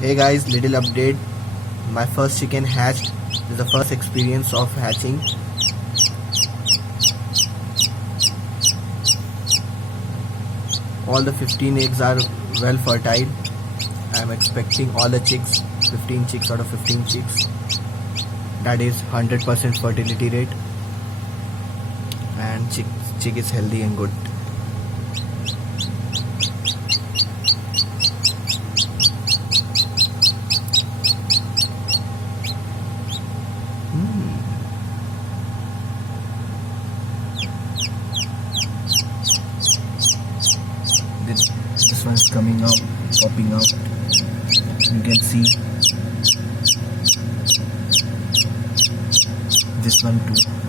Hey guys, little update. My first chicken hatched. This is the first experience of hatching. All the 15 eggs are well fertile. I am expecting all the chicks, 15 chicks out of 15 chicks. That is 100% fertility rate. And chick is healthy and good. This one is coming out, popping out. You can see this one too.